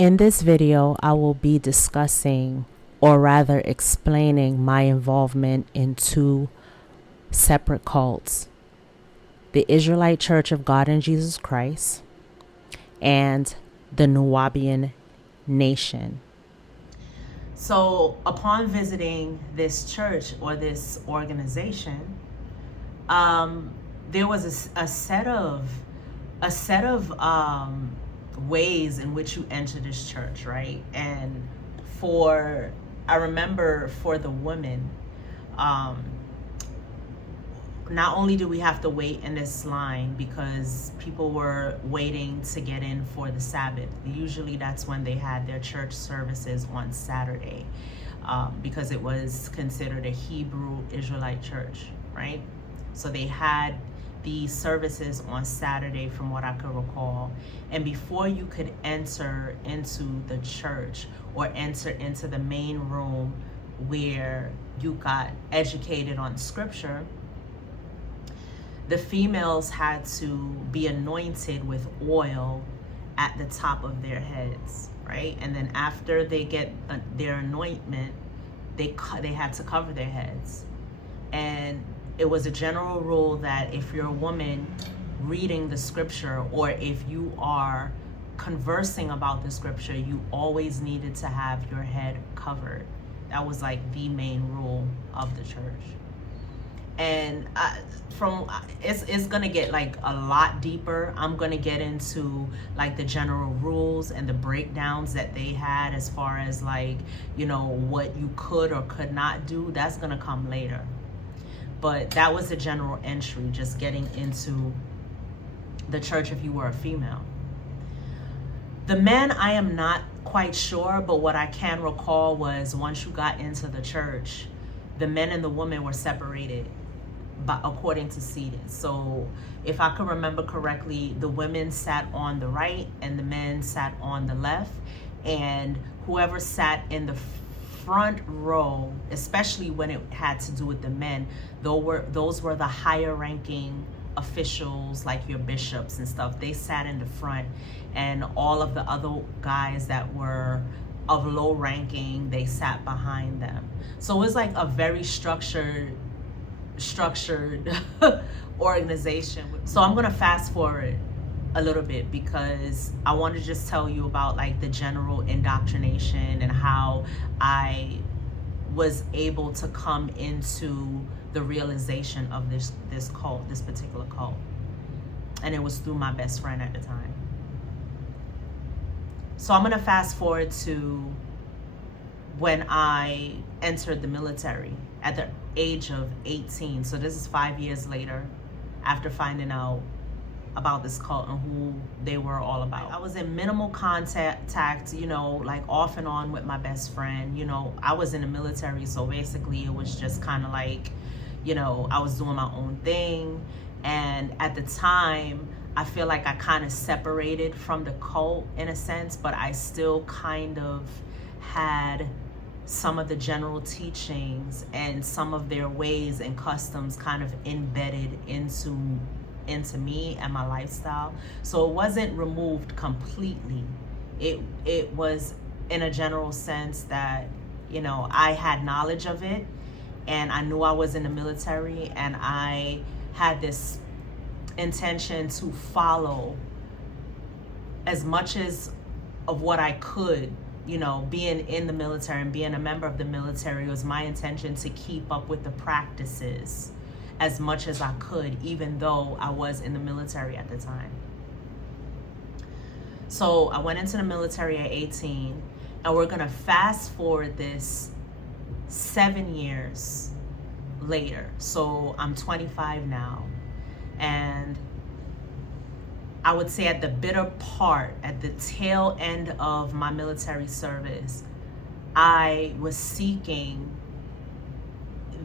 In this video, I will be discussing, or rather explaining, my involvement in two separate cults: the Israelite Church of God in Jesus Christ and the Nuwaubian nation. So upon visiting this church or this organization, there was a set of ways in which you enter this church, right? And I remember for the women, not only do we have to wait in this line because people were waiting to get in for the Sabbath. Usually that's when they had their church services on Saturday, because it was considered a Hebrew Israelite church, right? So they had these services on Saturday, from what I could recall. And before you could enter into the church or enter into the main room where you got educated on scripture, the females had to be anointed with oil at the top of their heads, right? And then after they get their anointment, they had to cover their heads. And it was a general rule that if you're a woman reading the scripture, or if you are conversing about the scripture, you always needed to have your head covered. That was like the main rule of the church. And it's gonna get like a lot deeper. I'm gonna get into like the general rules and the breakdowns that they had as far as like, you know, what you could or could not do. That's gonna come later. But that was the general entry, just getting into the church if you were a female. The men, I am not quite sure, but what I can recall was once you got into the church, the men and the women were separated according to seating. So if I could remember correctly, the women sat on the right and the men sat on the left, and whoever sat in the front row, especially when it had to do with the men, those were the higher ranking officials, like your bishops and stuff. They sat in the front, and all of the other guys that were of low ranking, they sat behind them. So it was like a very structured organization. So I'm gonna fast forward a little bit because I want to just tell you about like the general indoctrination and how I was able to come into the realization of this cult, this particular cult. And it was through my best friend at the time. So I'm gonna fast forward to when I entered the military at the age of 18. So this is 5 years later, after finding out about this cult and who they were all about. I was in minimal contact, you know, like off and on with my best friend. You know, I was in the military, so basically it was just kind of like, you know, I was doing my own thing. And at the time, I feel like I kind of separated from the cult in a sense, but I still kind of had some of the general teachings and some of their ways and customs kind of embedded into me and my lifestyle. So it wasn't removed completely. It was in a general sense that, you know, I had knowledge of it, and I knew I was in the military, and I had this intention to follow as much as of what I could. You know, being in the military and being a member of the military, it was my intention to keep up with the practices as much as I could, even though I was in the military at the time. So I went into the military at 18, and we're gonna fast forward this 7 years later. So I'm 25 now, and I would say at the bitter part, at the tail end of my military service, I was seeking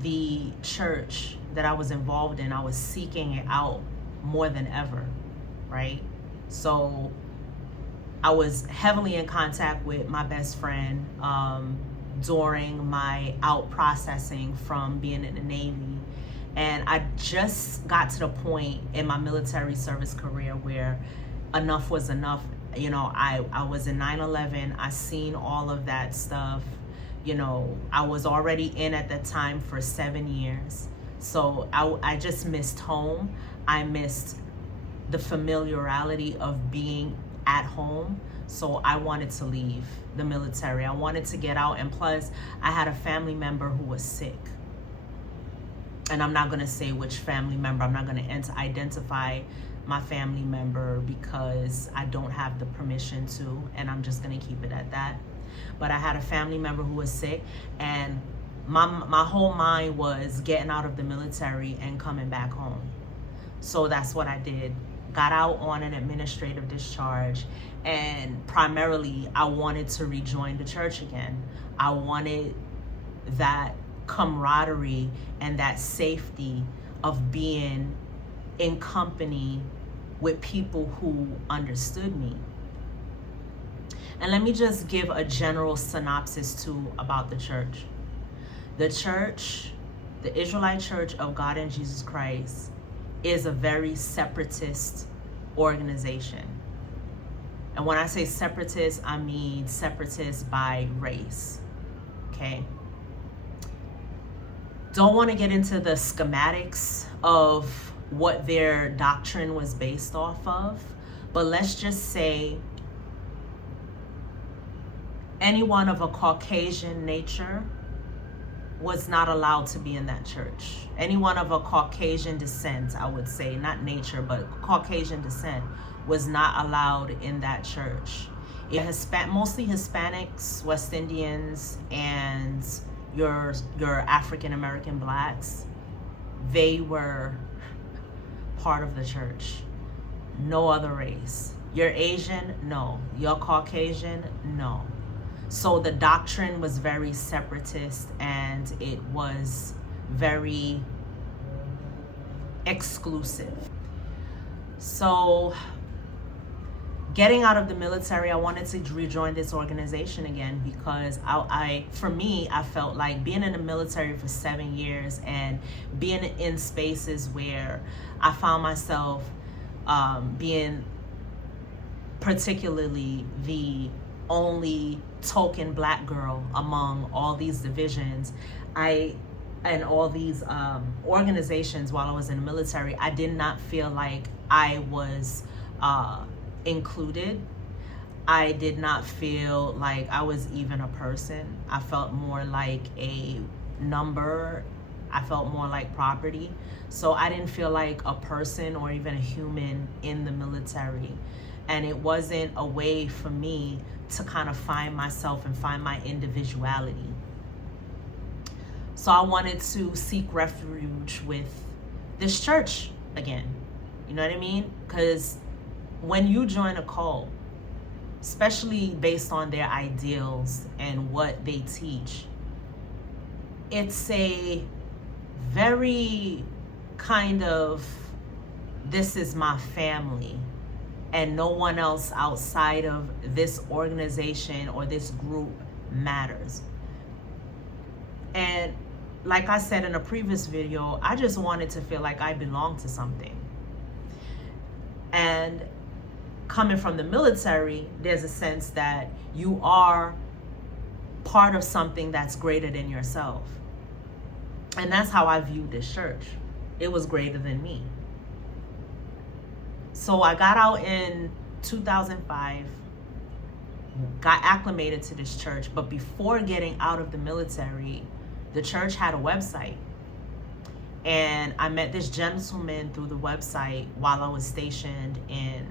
the church that I was involved in. I was seeking it out more than ever, right? So I was heavily in contact with my best friend during my out processing from being in the Navy. And I just got to the point in my military service career where enough was enough You know, I was in 9/11. I seen all of that stuff. You know, I was already in at that time for 7 years. So I just missed home. I missed the familiarity of being at home. So I wanted to leave the military. I wanted to get out. And plus, I had a family member who was sick. And I'm not going to say which family member. I'm not going to identify my family member because I don't have the permission to. And I'm just going to keep it at that. But I had a family member who was sick. And my whole mind was getting out of the military and coming back home. So that's what I did. Got out on an administrative discharge, and primarily I wanted to rejoin the church again. I wanted that camaraderie and that safety of being in company with people who understood me. And let me just give a general synopsis too about the church. The church, the Israelite Church of God in Jesus Christ, is a very separatist organization. And when I say separatist, I mean separatist by race. Okay? Don't want to get into the schematics of what their doctrine was based off of, but let's just say anyone of a Caucasian nature was not allowed to be in that church. Anyone of a Caucasian descent, I would say, not nature, but Caucasian descent, was not allowed in that church. Mostly Hispanics, West Indians, and your African American blacks, they were part of the church. No other race. You're Asian? No. You're Caucasian? No. So the doctrine was very separatist, and it was very exclusive. So getting out of the military, I wanted to rejoin this organization again because for me, I felt like being in the military for 7 years and being in spaces where I found myself being particularly the only token black girl among all these divisions, and all these organizations while I was in the military, I did not feel like I was included. I did not feel like I was even a person. I felt more like a number. I felt more like property. So I didn't feel like a person or even a human in the military. And it wasn't a way for me to kind of find myself and find my individuality. So I wanted to seek refuge with this church again. You know what I mean? Because when you join a cult, especially based on their ideals and what they teach, it's a very kind of, this is my family, and no one else outside of this organization or this group matters. And like I said in a previous video, I just wanted to feel like I belonged to something. And coming from the military, there's a sense that you are part of something that's greater than yourself. And that's how I viewed this church. It was greater than me. So I got out in 2005, got acclimated to this church, but before getting out of the military, the church had a website. And I met this gentleman through the website while I was stationed in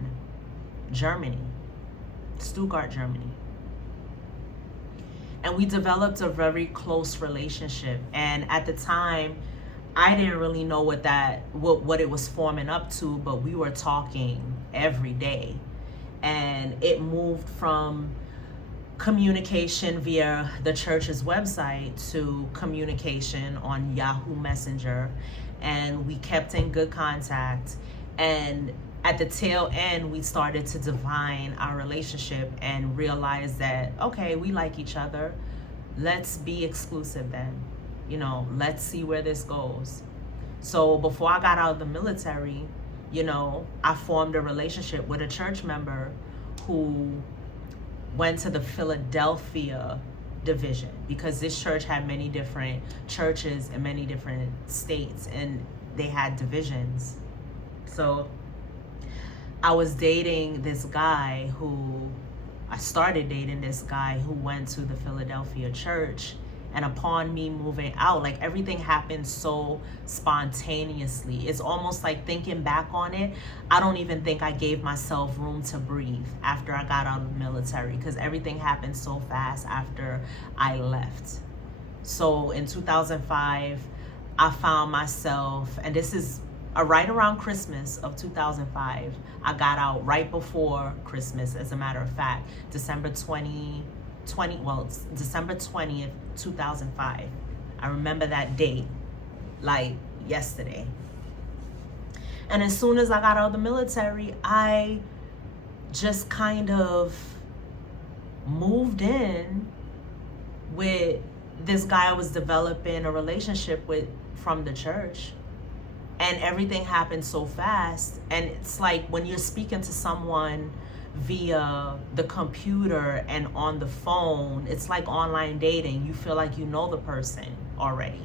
Germany, Stuttgart, Germany. And we developed a very close relationship. And at the time, I didn't really know what it was forming up to, but we were talking every day. And it moved from communication via the church's website to communication on Yahoo Messenger. And we kept in good contact. And at the tail end, we started to define our relationship and realize that, okay, we like each other. Let's be exclusive then. You know, let's see where this goes. So before I got out of the military, you know, I formed a relationship with a church member who went to the Philadelphia division, because this church had many different churches in many different states, and they had divisions. So I was dating this guy I started dating this guy who went to the Philadelphia church. And upon me moving out, like, everything happened so spontaneously. It's almost like, thinking back on it, I don't even think I gave myself room to breathe after I got out of the military, because everything happened so fast after I left. So in 2005, I found myself, and this is right around Christmas of 2005. I got out right before Christmas, as a matter of fact, December 20th, 2005. I remember that date like yesterday. And as soon as I got out of the military, I just kind of moved in with this guy I was developing a relationship with from the church. And everything happened so fast. And it's like, when you're speaking to someone via the computer and on the phone, it's like online dating. You feel like you know the person already.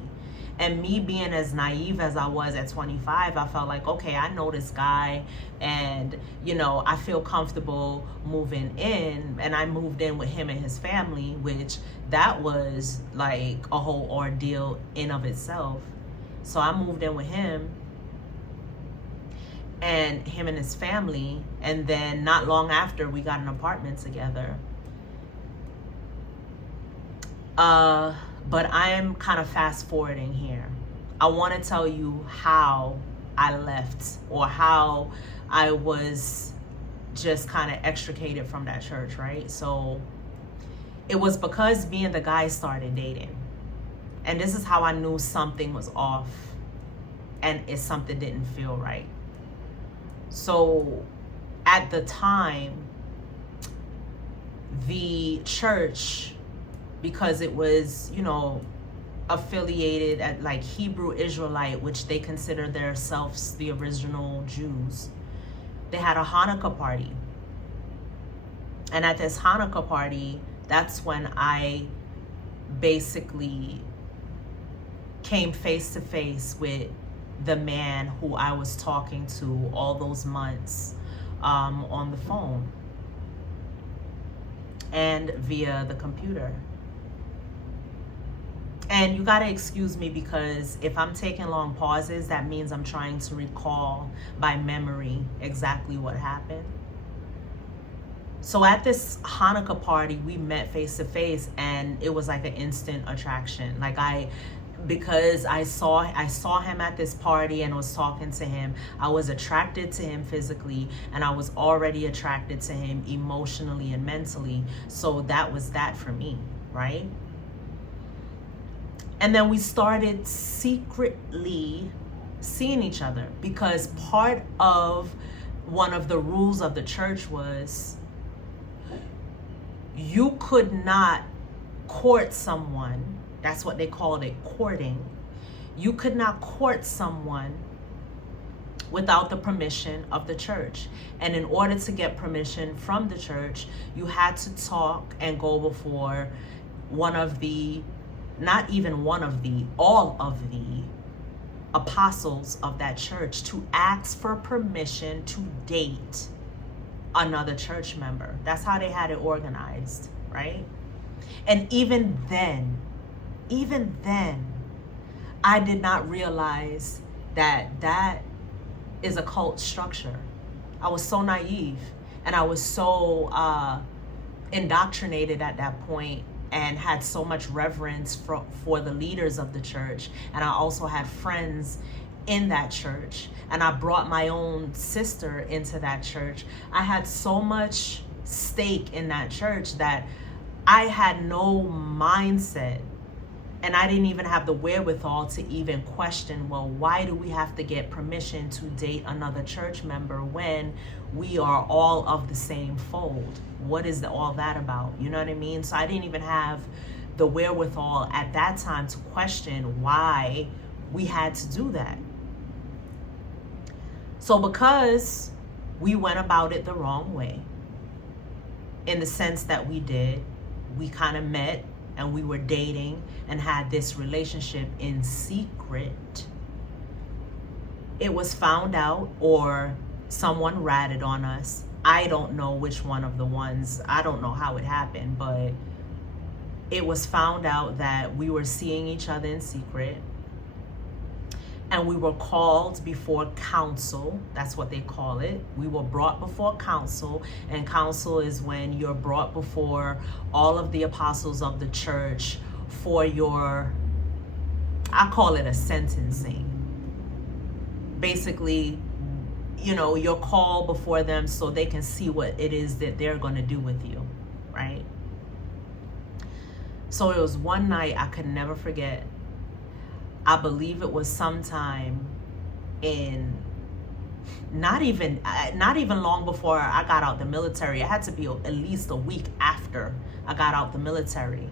And me being as naive as I was at 25, I felt like, okay, I know this guy, and, you know, I feel comfortable moving in. And I moved in with him and his family, which that was like a whole ordeal in of itself. So I moved in with him and his family, and then not long after, we got an apartment together. But I am kind of fast forwarding here. I want to tell you how I left, or how I was just kind of extricated from that church, right? So it was because me and the guy started dating. And this is how I knew something was off, and something didn't feel right. So at the time, the church, because it was, you know, affiliated at like Hebrew Israelite, which they consider themselves the original Jews, they had a Hanukkah party. And at this Hanukkah party, that's when I basically came face to face with the man who I was talking to all those months on the phone and via the computer. And you gotta excuse me, because if I'm taking long pauses, that means I'm trying to recall by memory exactly what happened. So at this Hanukkah party, we met face to face, and it was like an instant attraction. Like, because I saw him at this party and was talking to him, I was attracted to him physically, and I was already attracted to him emotionally and mentally. So that was that for me, right? And then we started secretly seeing each other, because part of one of the rules of the church was you could not court someone. That's what they called it, courting. You could not court someone without the permission of the church. And in order to get permission from the church, you had to talk and go before one of the, not even one of the, all of the apostles of that church, to ask for permission to date another church member. That's how they had it organized, right? And even then, I did not realize that that is a cult structure. I was so naive, and I was so indoctrinated at that point, and had so much reverence for the leaders of the church. And I also had friends in that church, and I brought my own sister into that church. I had so much stake in that church that I had no mindset, and I didn't even have the wherewithal to even question, well, why do we have to get permission to date another church member when we are all of the same fold? What is all that about? You know what I mean? So I didn't even have the wherewithal at that time to question why we had to do that. So because we went about it the wrong way, in the sense that we kind of met and we were dating and had this relationship in secret. It was found out, or someone ratted on us. I don't know which one of the ones, I don't know how it happened, but it was found out that we were seeing each other in secret, and we were called before council. That's what they call it. We were brought before council, and council is when you're brought before all of the apostles of the church for your, I call it a sentencing. Basically, you know, you're called before them so they can see what it is that they're going to do with you, right? So it was one night I could never forget. I believe it was sometime in, not even long before I got out the military. It had to be at least a week after I got out the military.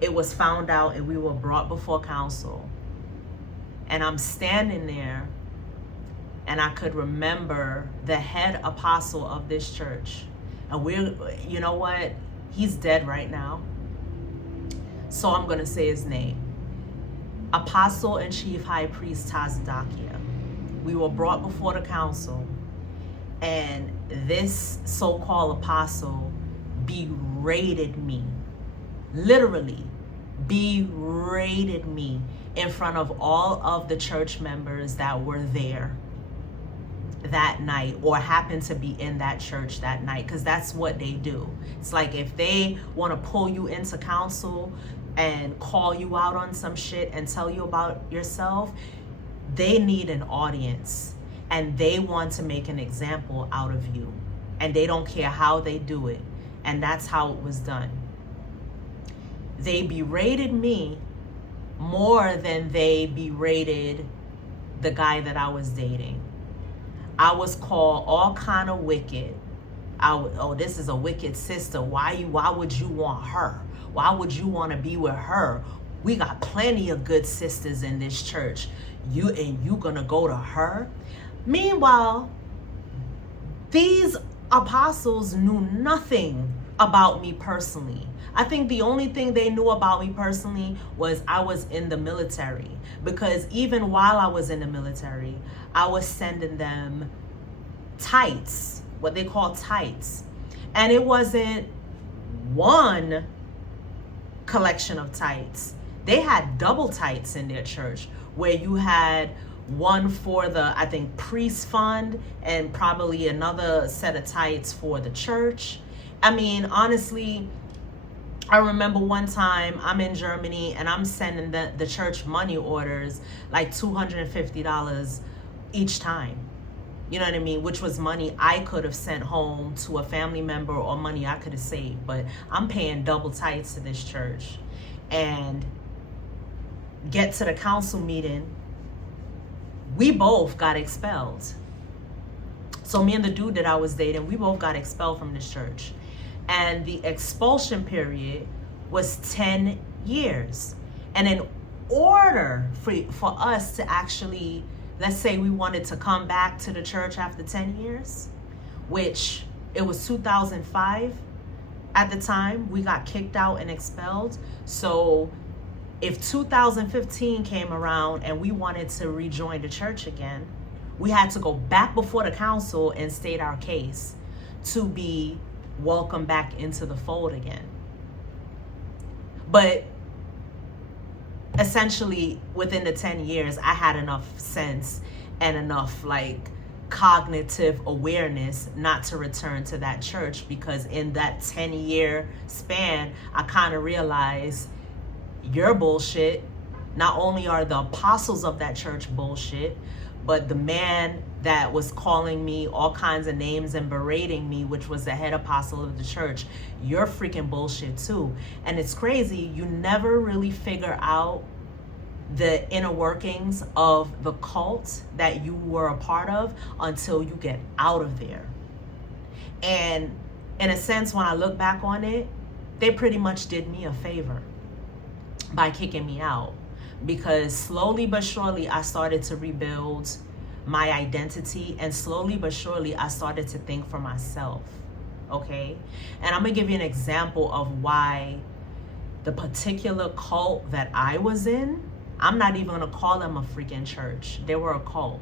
It was found out and we were brought before council. And I'm standing there, and I could remember the head apostle of this church. And you know what? He's dead right now. So I'm going to say his name. Apostle and Chief High Priest Tazadakia. We were brought before the council, and this so-called apostle berated me, literally berated me in front of all of the church members that were there that night, or happened to be in that church that night, because that's what they do. It's like if they want to pull you into council and call you out on some shit and tell you about yourself, they need an audience, and they want to make an example out of you, and they don't care how they do it. And that's how it was done. They berated me more than they berated the guy that I was dating. I was called all kind of wicked. Oh, this is a wicked sister. Why would you want her? Why would you want to be with her? We got plenty of good sisters in this church. You gonna go to her? Meanwhile, these apostles knew nothing about me personally. I think the only thing they knew about me personally was I was in the military, because even while I was in the military, I was sending them tights, what they call tights. And it wasn't one collection of tights. They had double tights in their church, where you had one for the, I think, priest fund, and probably another set of tights for the church. I mean, honestly, I remember one time I'm in Germany and I'm sending the church money orders like $250 each time. You know what I mean? Which was money I could have sent home to a family member, or money I could have saved. But I'm paying double tithes to this church. And get to the council meeting, we both got expelled. So me and the dude that I was dating, we both got expelled from this church. And the expulsion period was 10 years. And in order for us to actually, let's say we wanted to come back to the church after 10 years, which it was 2005 at the time, we got kicked out and expelled. So if 2015 came around and we wanted to rejoin the church again, we had to go back before the council and state our case to be welcome back into the fold again. But essentially within the 10 years, I had enough sense and enough like cognitive awareness not to return to that church, because in that 10-year span, I kind of realized you're bullshit. Not only are the apostles of that church bullshit, but the man that was calling me all kinds of names and berating me, which was the head apostle of the church, you're freaking bullshit too. And it's crazy, you never really figure out the inner workings of the cult that you were a part of until you get out of there. And in a sense, when I look back on it, they pretty much did me a favor by kicking me out, because slowly but surely I started to rebuild my identity, and slowly but surely I started to think for myself. okay? And I'm gonna give you an example of why the particular cult that I was in, I'm not even gonna call them a freaking church. They were a cult.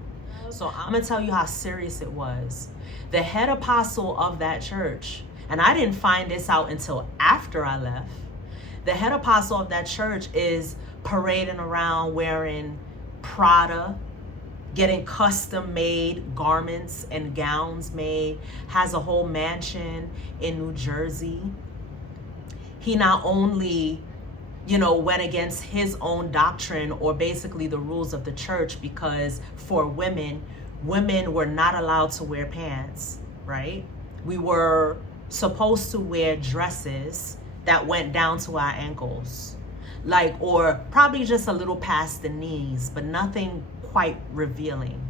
So I'm gonna tell you how serious it was. The head apostle of that church, and I didn't find this out until after I left, the head apostle of that church is parading around wearing Prada, getting custom made garments and gowns made, has a whole mansion in New Jersey. He not only, went against his own doctrine or basically the rules of the church, because for women were not allowed to wear pants, right? We were supposed to wear dresses that went down to our ankles, or probably just a little past the knees, but nothing quite revealing.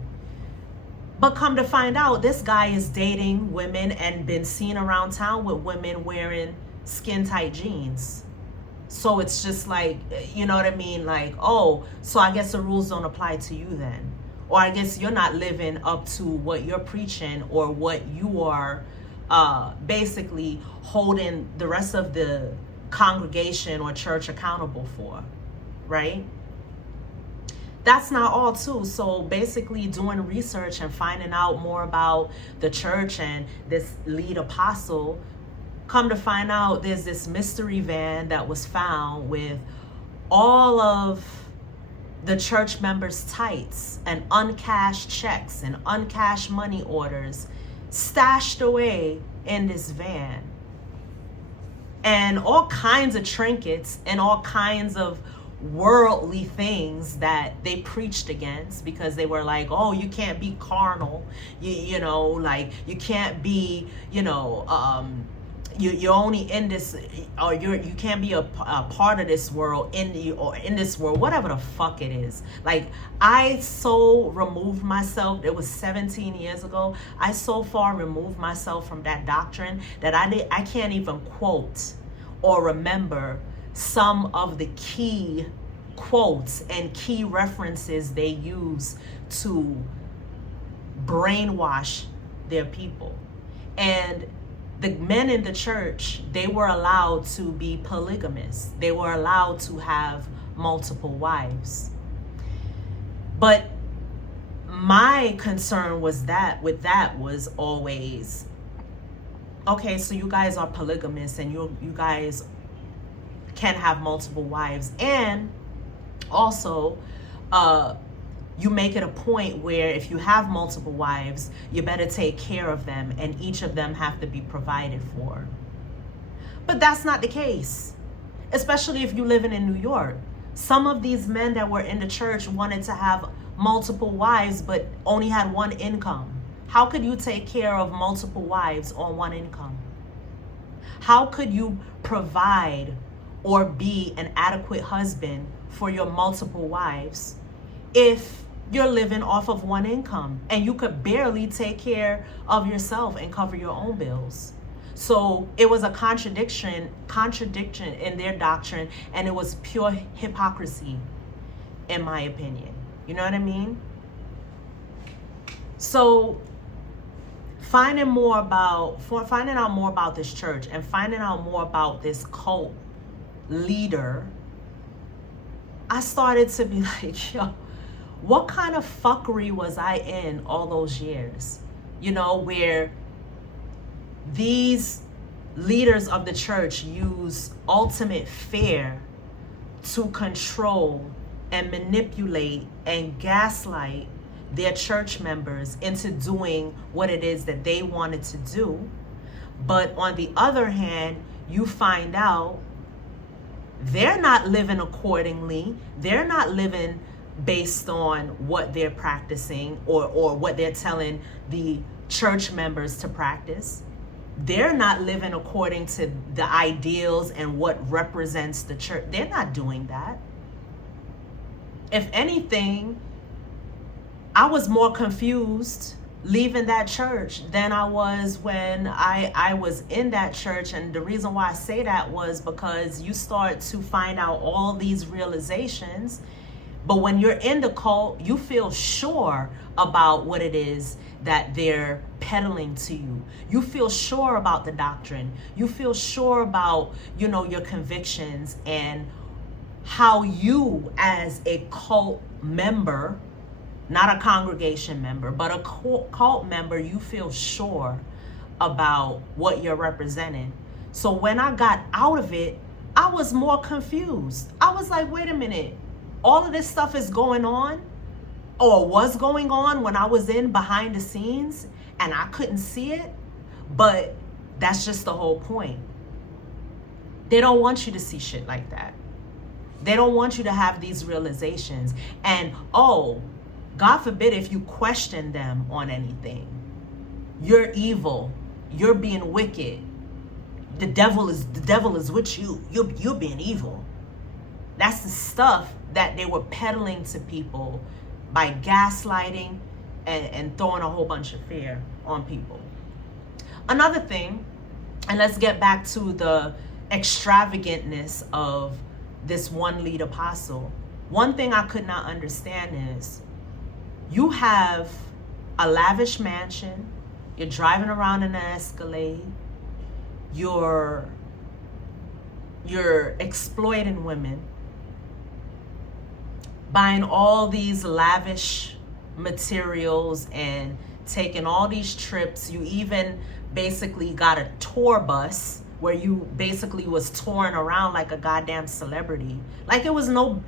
But come to find out, this guy is dating women and been seen around town with women wearing skin tight jeans. So it's just like, you know what I mean? Oh, so I guess the rules don't apply to you then. Or I guess you're not living up to what you're preaching or what you are basically holding the rest of the congregation or church accountable for, right? That's not all too. So basically doing research and finding out more about the church and this lead apostle, come to find out there's this mystery van that was found with all of the church members' tights and uncashed checks and uncashed money orders stashed away in this van. And all kinds of trinkets and all kinds of worldly things that they preached against, because they were like, oh, you can't be carnal, you can't be, you're only in this, or you can't be a part of this world in this world, whatever the fuck it is. I so removed myself. It was 17 years ago. I so far removed myself from that doctrine that I can't even quote or remember some of the key quotes and key references they use to brainwash their people. And the men in the church, they were allowed to be polygamous. They were allowed to have multiple wives. But my concern was was always, okay, so you guys are polygamous and you guys can have multiple wives, and also you make it a point where if you have multiple wives, you better take care of them and each of them have to be provided for. But that's not the case, especially if you're living in New York. Some of these men that were in the church wanted to have multiple wives but only had one income. How could you take care of multiple wives on one income? How could you provide or be an adequate husband for your multiple wives if you're living off of one income and you could barely take care of yourself and cover your own bills? So it was a contradiction in their doctrine, and it was pure hypocrisy, in my opinion. You know what I mean? So finding out more about this church and finding out more about this cult leader, I started to be like, yo, what kind of fuckery was I in all those years? Where these leaders of the church use ultimate fear to control and manipulate and gaslight their church members into doing what it is that they wanted to do. But on the other hand, you find out they're not living accordingly. They're not living based on what they're practicing or what they're telling the church members to practice. They're not living according to the ideals and what represents the church. They're not doing that. If anything, I was more confused leaving that church than I was when I was in that church. And the reason why I say that was because you start to find out all these realizations But when you're in the cult, you feel sure about what it is that they're peddling to you. You feel sure about the doctrine. You feel sure about, you know, your convictions and how you as a cult member, not a congregation member, but a cult member, you feel sure about what you're representing. So when I got out of it, I was more confused. I was like, wait a minute, all of this stuff is going on, or was going on when I was in behind the scenes and I couldn't see it. But that's just the whole point. They don't want you to see shit like that. They don't want you to have these realizations. And oh, God forbid if you question them on anything. You're evil. You're being wicked. The devil is with you. You're being evil. That's the stuff that they were peddling to people by gaslighting and throwing a whole bunch of fear on people. Another thing, and let's get back to the extravagantness of this one lead apostle. One thing I could not understand is you have a lavish mansion, you're driving around in an Escalade, you're exploiting women, buying all these lavish materials and taking all these trips. You even basically got a tour bus where you basically was touring around like a goddamn celebrity. Like it was no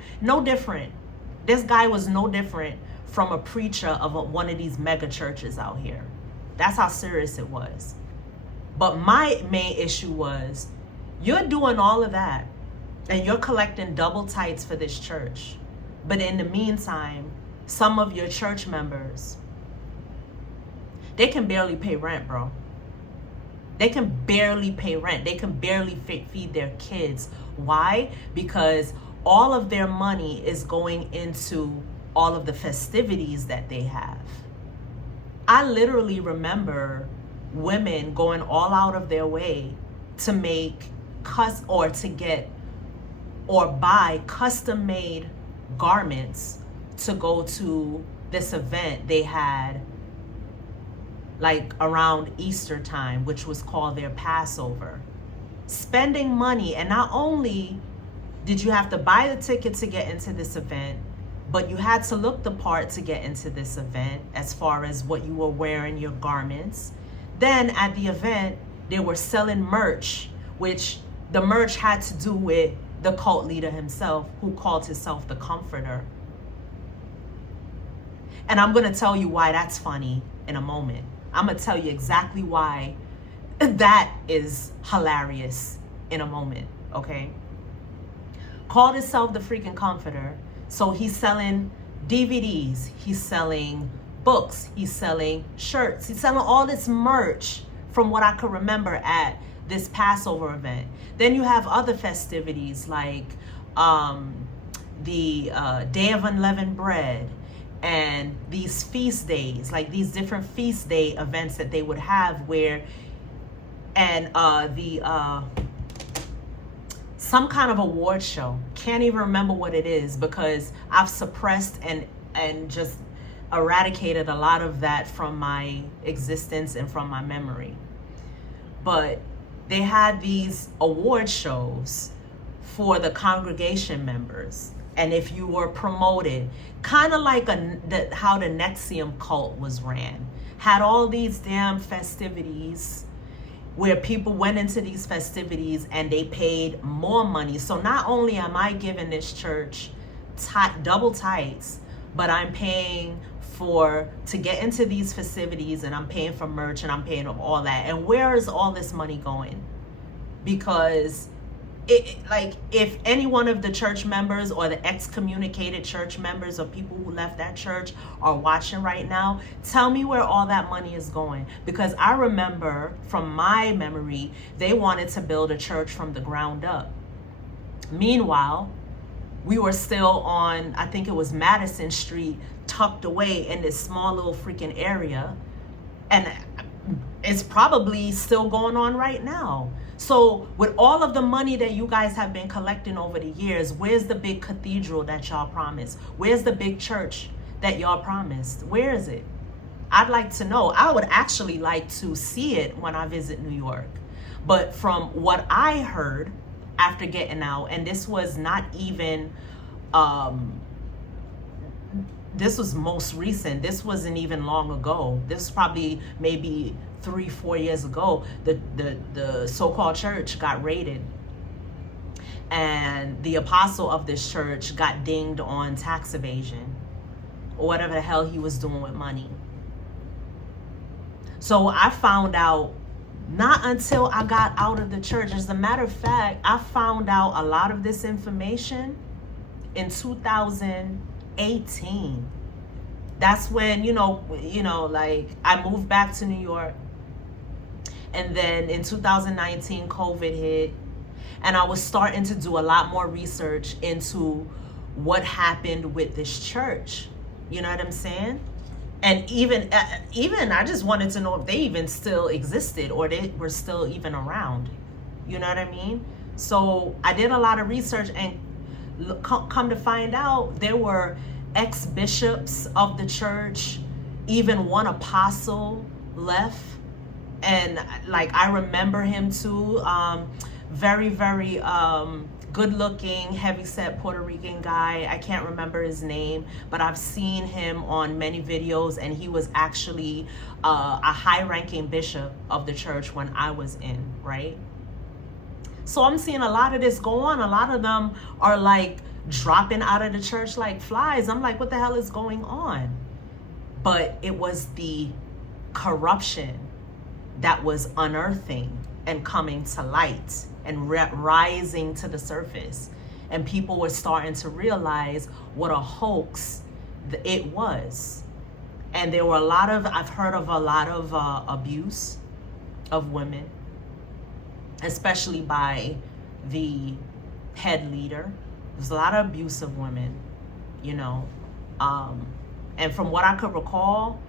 different. This guy was no different from a preacher of one of these mega churches out here. That's how serious it was. But my main issue was, you're doing all of that and you're collecting double tights for this church. But in the meantime, some of your church members, they can barely pay rent, bro. They can barely pay rent. They can barely feed their kids. Why? Because all of their money is going into all of the festivities that they have. I literally remember women going all out of their way to make buy custom-made garments to go to this event they had like around Easter time, which was called their Passover. Spending money, and not only did you have to buy the ticket to get into this event, but you had to look the part to get into this event as far as what you were wearing, your garments. Then at the event, they were selling merch, which the merch had to do with the cult leader himself, who called himself the Comforter. And I'm going to tell you why that's funny in a moment. I'm going to tell you exactly why that is hilarious in a moment, okay? Called himself the freaking Comforter. So he's selling DVDs, he's selling books, he's selling shirts, he's selling all this merch from what I could remember at this Passover event. Then you have other festivities like the Day of Unleavened Bread and these feast days, like these different feast day events that they would have where, and some kind of award show. Can't even remember what it is because I've suppressed and just eradicated a lot of that from my existence and from my memory. But they had these award shows for the congregation members. And if you were promoted, kind of like how the Nexium cult was ran, had all these damn festivities where people went into these festivities and they paid more money. So not only am I giving this church double tights, but I'm paying to get into these festivities, and I'm paying for merch, and I'm paying for all that. And where is all this money going? Because like if any one of the church members or the excommunicated church members or people who left that church are watching right now, tell me where all that money is going. Because I remember from my memory, they wanted to build a church from the ground up. Meanwhile, we were still on, I think it was Madison Street, tucked away in this small little freaking area. And it's probably still going on right now. So with all of the money that you guys have been collecting over the years, where's the big cathedral that y'all promised? Where's the big church that y'all promised? Where is it? I'd like to know. I would actually like to see it when I visit New York. But from what I heard after getting out, and this was not even, this was most recent. This wasn't even long ago. This is probably maybe 3-4 years ago. The so-called church got raided. And the apostle of this church got dinged on tax evasion or whatever the hell he was doing with money. So I found out not until I got out of the church. As a matter of fact, I found out a lot of this information in 2018. That's when, like I moved back to New York. And then in 2019, COVID hit. And I was starting to do a lot more research into what happened with this church. You know what I'm saying? And even I just wanted to know if they even still existed or they were still even around. You know what I mean? So I did a lot of research, and come to find out, there were ex-bishops of the church, even one apostle left. And like, I remember him too. Very, very good looking, heavyset Puerto Rican guy. I can't remember his name, but I've seen him on many videos, and he was actually a high ranking bishop of the church when I was in, right? So I'm seeing a lot of this go on. A lot of them are like dropping out of the church like flies. I'm like, what the hell is going on? But it was the corruption that was unearthing and coming to light and rising to the surface. And people were starting to realize what a hoax it was. And there were I've heard of a lot of abuse of women, especially by the head leader. There's a lot of abuse of women, and from what I could recall,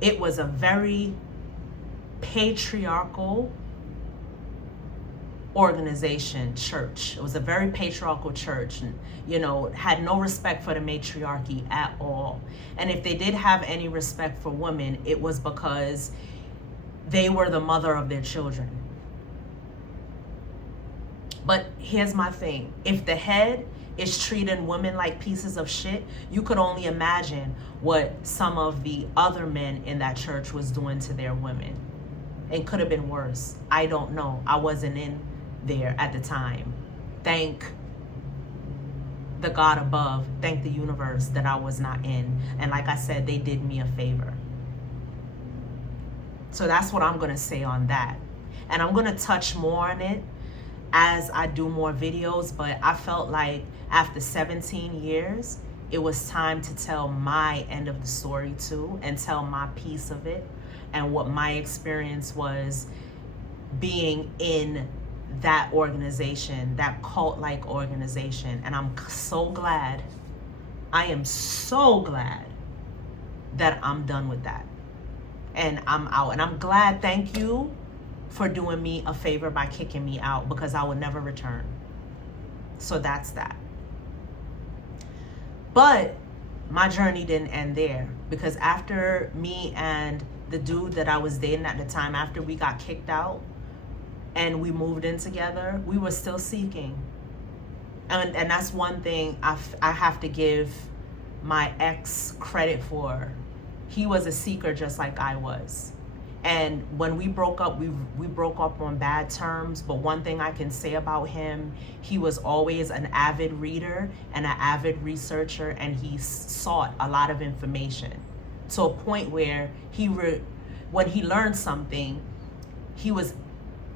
it was a very patriarchal organization, church. It was a very patriarchal church, and had no respect for the matriarchy at all. And if they did have any respect for women, it was because they were the mother of their children. But here's my thing. If the head is treating women like pieces of shit, you could only imagine what some of the other men in that church was doing to their women. It could have been worse. I don't know. I wasn't in there at the time. Thank the God above, thank the universe that I was not in. And like I said, they did me a favor. So that's what I'm gonna say on that. And I'm gonna touch more on it as I do more videos, but I felt like after 17 years, it was time to tell my end of the story too, and tell my piece of it, and what my experience was being in that organization, that cult-like organization. And I'm so glad, I am so glad that I'm done with that. And I'm out. And I'm glad, thank you for doing me a favor by kicking me out, because I would never return. So that's that. But my journey didn't end there, because after me and the dude that I was dating at the time, after we got kicked out and we moved in together, we were still seeking. And that's one thing I have to give my ex credit for. He was a seeker just like I was. And when we broke up, we broke up on bad terms. But one thing I can say about him, he was always an avid reader and an avid researcher, and he sought a lot of information to a point where when he learned something, he was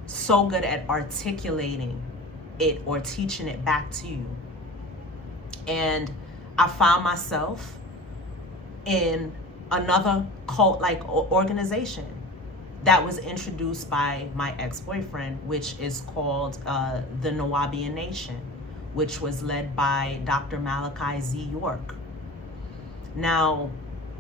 so good at articulating it or teaching it back to you. And I found myself in another cult-like organization that was introduced by my ex-boyfriend, which is called the Nuwaubian Nation, which was led by Dr. Malachi Z. York. Now,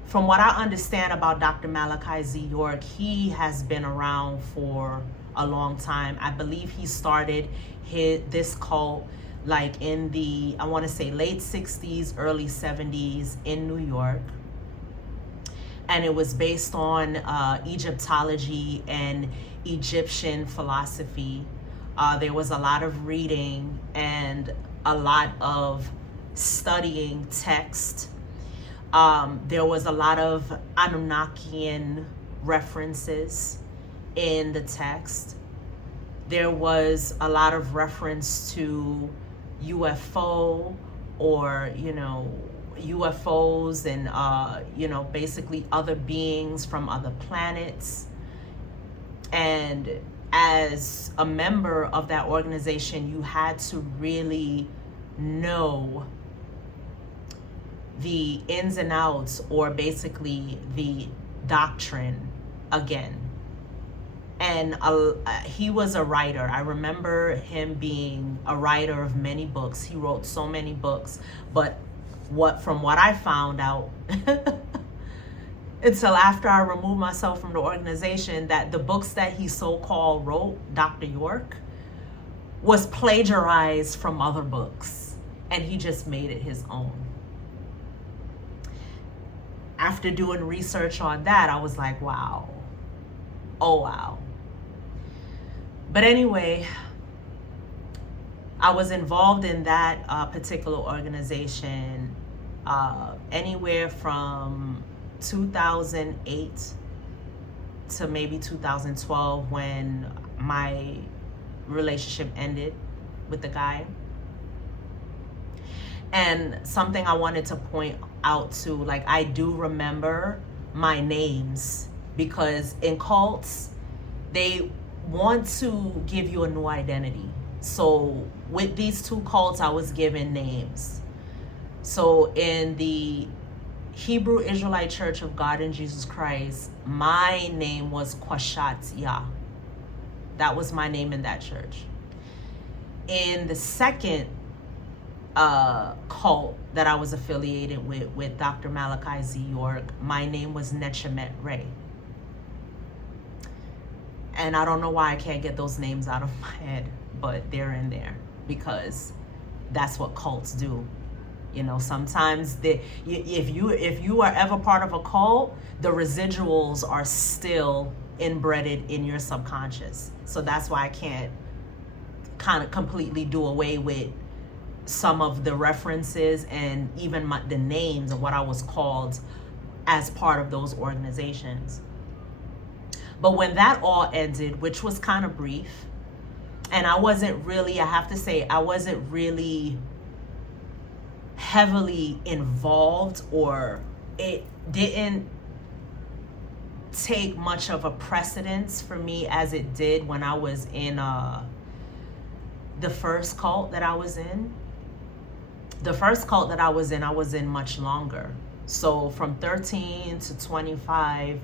from what I understand about Dr. Malachi Z. York, he has been around for a long time. I believe he started this cult like in the, I want to say late 60s, early 70s in New York. And it was based on Egyptology and Egyptian philosophy. There was a lot of reading and a lot of studying text. There was a lot of Anunnakian references in the text. There was a lot of reference to UFO, or, you know, UFOs and, you know, basically other beings from other planets. And as a member of that organization, you had to really know the ins and outs, or basically the doctrine again. And he was a writer. I remember him being a writer of many books. He wrote so many books, but from what I found out until after I removed myself from the organization, that the books that he so-called wrote, Dr. York, was plagiarized from other books, and he just made it his own. After doing research on that, I was like, wow. Oh, wow. But anyway, I was involved in that particular organization anywhere from 2008 to maybe 2012, when my relationship ended with the guy. And something I wanted to point out to, like, I do remember my names, because in cults, they want to give you a new identity. So with these two cults, I was given names. So in the Hebrew Israelite Church of God in Jesus Christ, my name was Kwashat Yah. That was my name in that church. In the second cult that I was affiliated with Dr. Malachi Z. York, my name was Nechemet Ray. And I don't know why I can't get those names out of my head, but they're in there because that's what cults do. You know, sometimes if you are ever part of a cult, the residuals are still embedded in your subconscious. So that's why I can't kind of completely do away with some of the references and even the names of what I was called as part of those organizations. But when that all ended, which was kind of brief, and I wasn't really, I have to say, I wasn't really heavily involved, or it didn't take much of a precedence for me as it did when I was in the first cult that I was in. The first cult that I was in much longer. So from 13 to 25,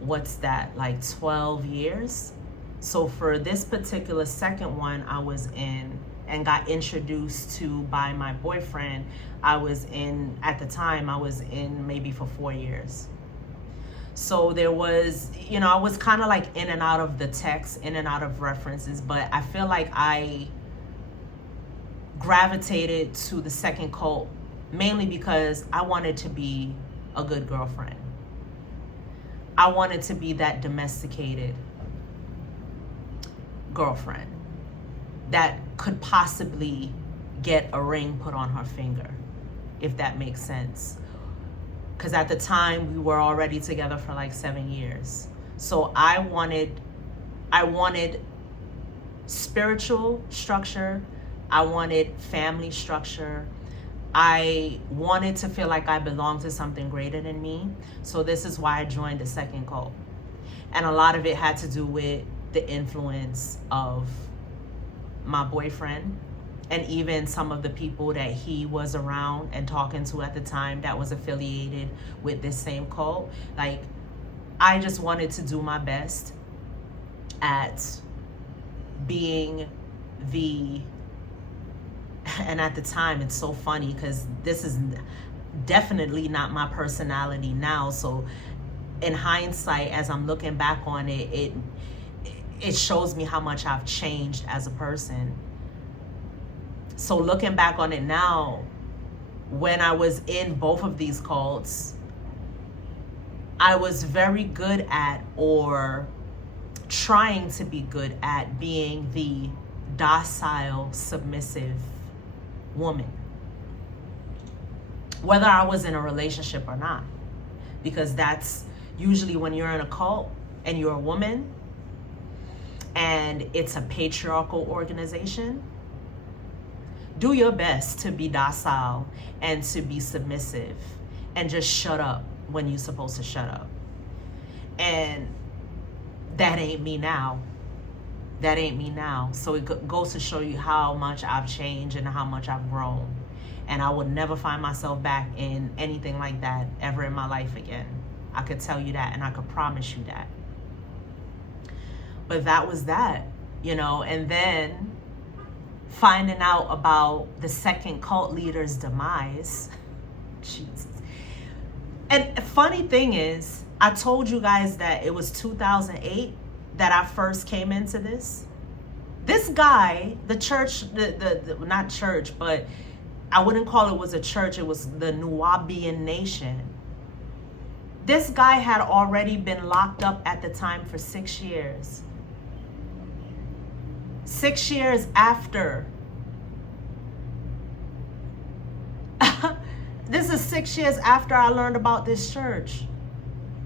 what's that, like 12 years? So for this particular second one I was in and got introduced to by my boyfriend, I was in, at the time, I was in maybe for 4 years. So there was, you know, I was kind of like in and out of the text, in and out of references, but I feel like I gravitated to the second cult mainly because I wanted to be a good girlfriend. I wanted to be that domesticated girlfriend that could possibly get a ring put on her finger, if that makes sense. Because at the time we were already together for like 7 years. So I wanted spiritual structure. I wanted family structure. I wanted to feel like I belonged to something greater than me. So this is why I joined the second cult. And a lot of it had to do with the influence of my boyfriend and even some of the people that he was around and talking to at the time that was affiliated with this same cult. Like, I just wanted to do my best at being the, and at the time, it's so funny because this is definitely not my personality now. So in hindsight, as I'm looking back on it, it shows me how much I've changed as a person. So looking back on it now, when I was in both of these cults, I was very good at, or trying to be good at, being the docile, submissive woman, whether I was in a relationship or not, because that's usually when you're in a cult and you're a woman and it's a patriarchal organization. Do your best to be docile and to be submissive and just shut up when you're supposed to shut up. And that ain't me now. That ain't me now. So it goes to show you how much I've changed and how much I've grown. And I would never find myself back in anything like that ever in my life again. I could tell you that, and I could promise you that. But that was that, you know. And then finding out about the second cult leader's demise. Jesus. And funny thing is, I told you guys that it was 2008 that I first came into this. This guy, the church, the not church, but I wouldn't call it was a church, it was the Nuwaubian nation. This guy had already been locked up at the time for 6 years. 6 years after. This is 6 years after I learned about this church.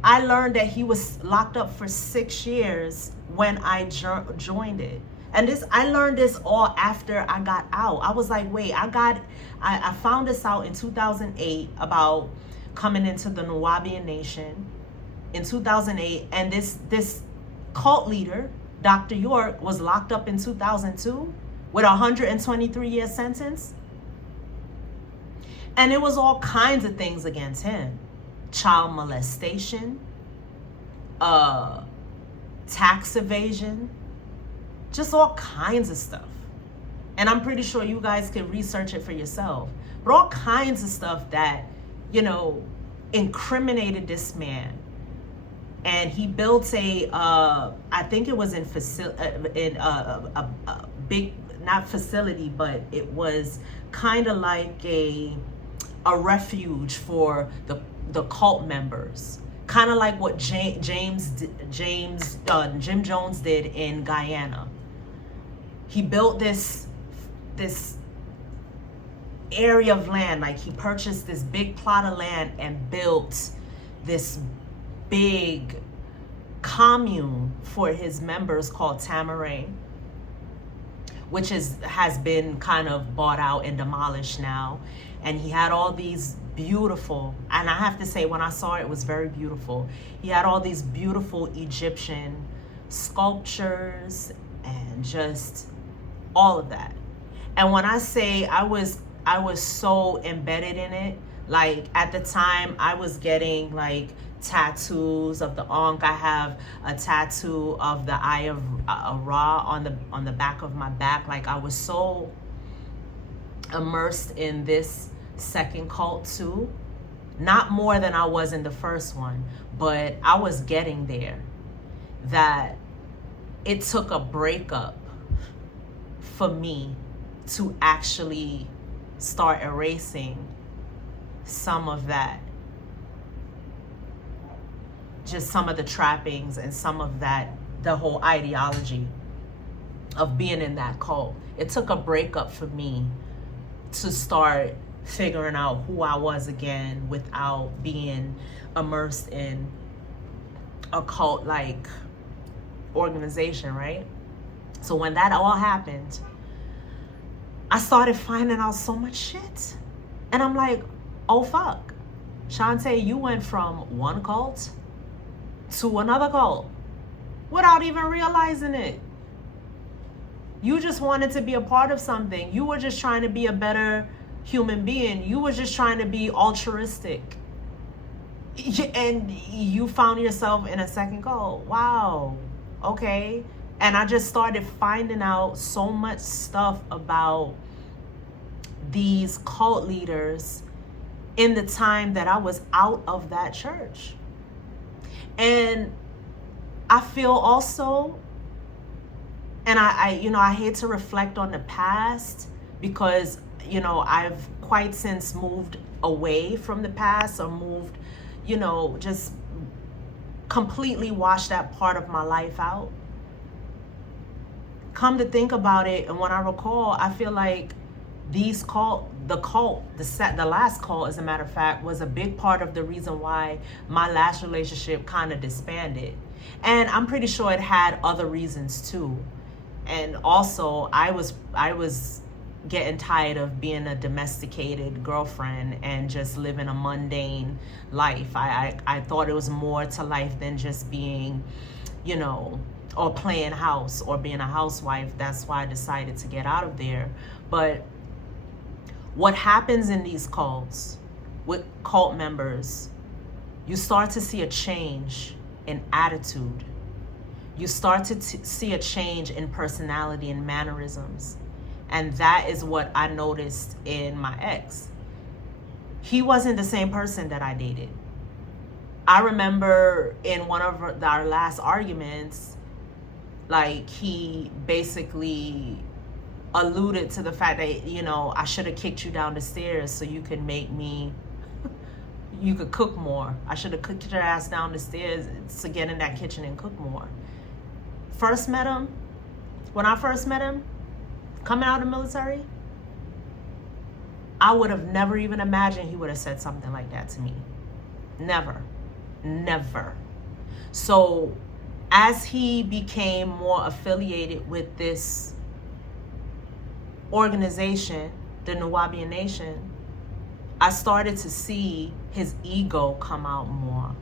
I learned that he was locked up for 6 years when I joined it. And I learned this all after I got out. I was like, wait, I found this out in 2008 about coming into the Nuwaubian nation in 2008. And this cult leader, Dr. York, was locked up in 2002 with a 123-year sentence. And it was all kinds of things against him. Child molestation, tax evasion, just all kinds of stuff. And I'm pretty sure you guys can research it for yourself. But all kinds of stuff that, you know, incriminated this man. And he built I think it was in a big, not facility, but it was kind of like a refuge for the cult members, kind of like what Jim Jones did in Guyana. He built this area of land, like he purchased this big plot of land and built this big commune for his members called Tamaray, which has been kind of bought out and demolished now. And he had all these beautiful, and I have to say, when I saw it, it was very beautiful. He had all these beautiful Egyptian sculptures and just all of that. And when I say I was so embedded in it, like at the time I was getting like tattoos of the Ankh. I have a tattoo of the Eye of Ra on the back of my back. Like I was so immersed in this second cult too, not more than I was in the first one, but I was getting there, that it took a breakup for me to actually start erasing some of that, just some of the trappings and some of that, the whole ideology of being in that cult. It took a breakup for me to start figuring out who I was again without being immersed in a cult-like organization, right? So when that all happened, I started finding out so much shit. And I'm like, oh fuck. Shantae, you went from one cult to another cult without even realizing it. You just wanted to be a part of something. You were just trying to be a better human being. You were just trying to be altruistic. And you found yourself in a second cult. Wow. Okay. And I just started finding out so much stuff about these cult leaders in the time that I was out of that church. And I feel also And I hate to reflect on the past because, I've quite since moved away from the past, or moved, just completely washed that part of my life out. Come to think about it, and when I recall, I feel like the last cult, as a matter of fact, was a big part of the reason why my last relationship kind of disbanded. And I'm pretty sure it had other reasons too. And also, I was getting tired of being a domesticated girlfriend and just living a mundane life. I thought it was more to life than just being, or playing house or being a housewife. That's why I decided to get out of there. But what happens in these cults with cult members, you start to see a change in attitude. You start to see a change in personality and mannerisms. And that is what I noticed in my ex. He wasn't the same person that I dated. I remember in one of our last arguments, like, he basically alluded to the fact that, I should have kicked you down the stairs so you could you could cook more. I should have kicked your ass down the stairs to get in that kitchen and cook more. When I first met him, coming out of the military, I would have never even imagined he would have said something like that to me. Never. So as he became more affiliated with this organization, the Nuwaubian Nation, I started to see his ego come out more.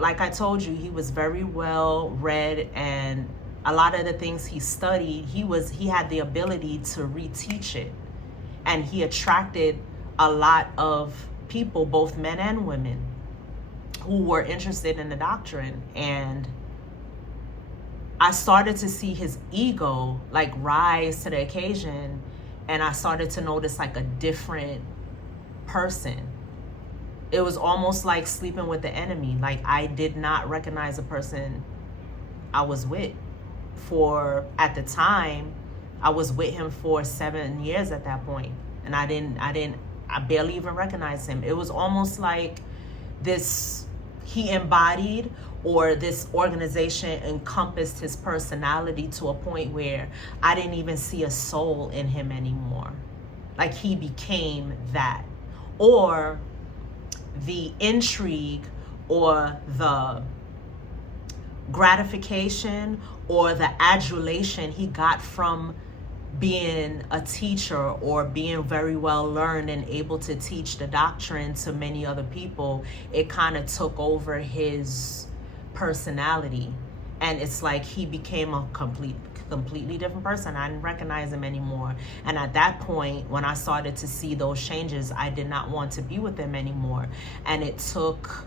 Like I told you, he was very well read, and a lot of the things he studied, he had the ability to reteach it. And he attracted a lot of people, both men and women, who were interested in the doctrine. And I started to see his ego like rise to the occasion, and I started to notice like a different person. It was almost like sleeping with the enemy. Like, I did not recognize the person I was with. At the time, I was with him for 7 years at that point, and I barely even recognized him. It was almost like he embodied, or this organization encompassed his personality to a point where I didn't even see a soul in him anymore. Like, he became that. Or the intrigue, or the gratification, or the adulation he got from being a teacher, or being very well learned and able to teach the doctrine to many other people, it kind of took over his personality. And it's like he became a completely different person. I didn't recognize him anymore. And at that point, when I started to see those changes, I did not want to be with him anymore. And it took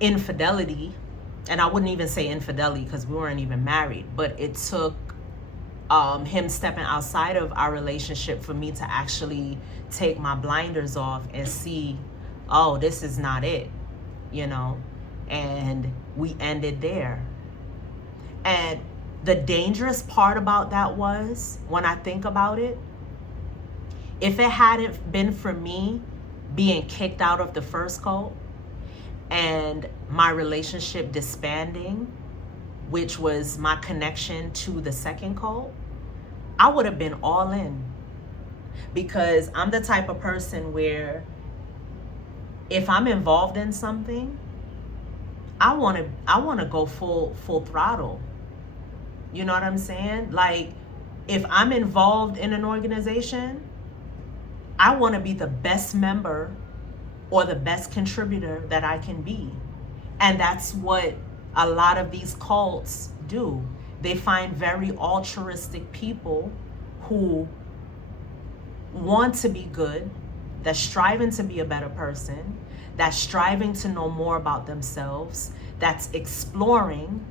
infidelity, and I wouldn't even say infidelity because we weren't even married, but it took him stepping outside of our relationship for me to actually take my blinders off and see, oh, this is not it, and we ended there. And the dangerous part about that was, when I think about it, if it hadn't been for me being kicked out of the first cult and my relationship disbanding, which was my connection to the second cult, I would have been all in. Because I'm the type of person where if I'm involved in something, I want to go full throttle. You know what I'm saying? Like, if I'm involved in an organization, I want to be the best member or the best contributor that I can be. And that's what a lot of these cults do. They find very altruistic people who want to be good, that's striving to be a better person, that's striving to know more about themselves, that's exploring,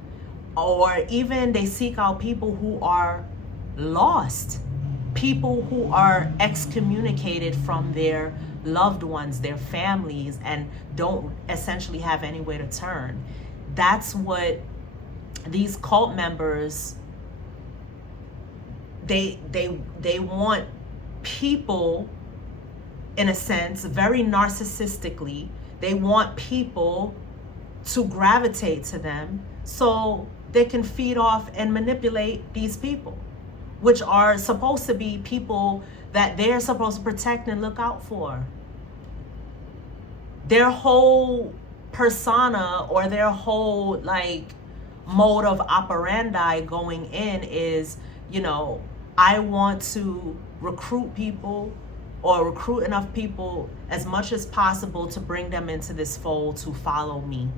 or even they seek out people who are lost, people who are excommunicated from their loved ones, their families, and don't essentially have anywhere to turn. That's what these cult members, they want people, in a sense, very narcissistically, they want people to gravitate to them so they can feed off and manipulate these people, which are supposed to be people that they're supposed to protect and look out for. Their whole persona, or their whole like mode of operandi going in is, you know, I want to recruit people, or recruit enough people as much as possible to bring them into this fold to follow me,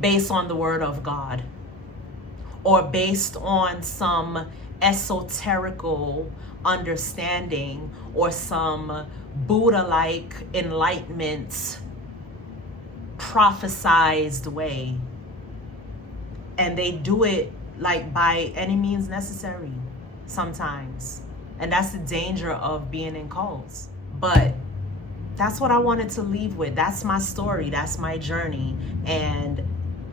based on the word of God, or based on some esoterical understanding, or some Buddha-like enlightenment prophesized way. And they do it like by any means necessary sometimes. And that's the danger of being in cults. But that's what I wanted to leave with. That's my story. That's my journey. And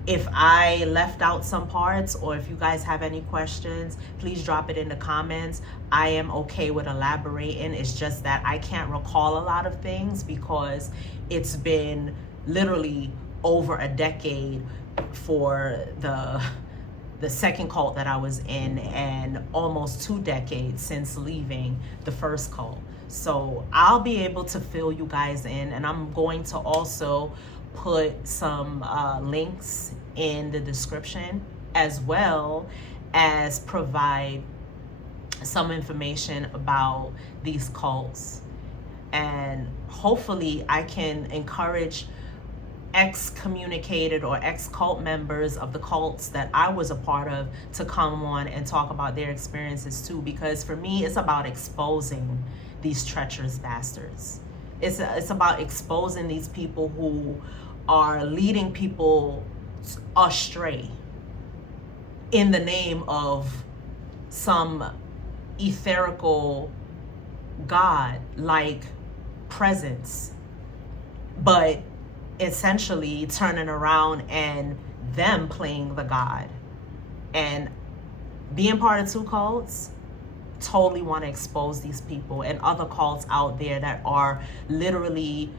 if I left out some parts, or if you guys have any questions, please drop it in the comments. I am okay with elaborating. It's just that I can't recall a lot of things because it's been literally over a decade for the second cult that I was in, and almost 2 decades since leaving the first cult. So I'll be able to fill you guys in, and I'm going to also put some links in the description, as well as provide some information about these cults. And hopefully I can encourage excommunicated or ex-cult members of the cults that I was a part of to come on and talk about their experiences too, because for me it's about exposing these treacherous bastards. It's about exposing these people who are leading people astray in the name of some etherical God-like presence, but essentially turning around and them playing the God. And being part of 2 cults, totally want to expose these people and other cults out there that are literally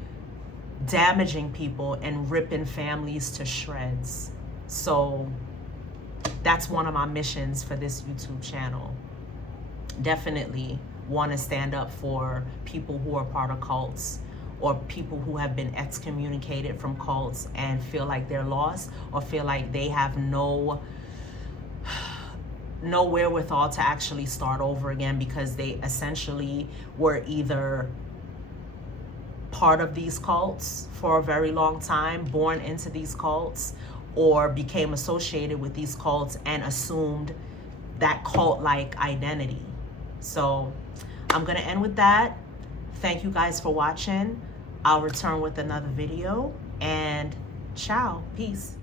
damaging people and ripping families to shreds. So that's one of my missions for this YouTube channel. Definitely want to stand up for people who are part of cults, or people who have been excommunicated from cults and feel like they're lost, or feel like they have no wherewithal to actually start over again, because they essentially were either part of these cults for a very long time, born into these cults, or became associated with these cults and assumed that cult-like identity. So I'm gonna end with that. Thank you guys for watching. I'll return with another video, and ciao, peace.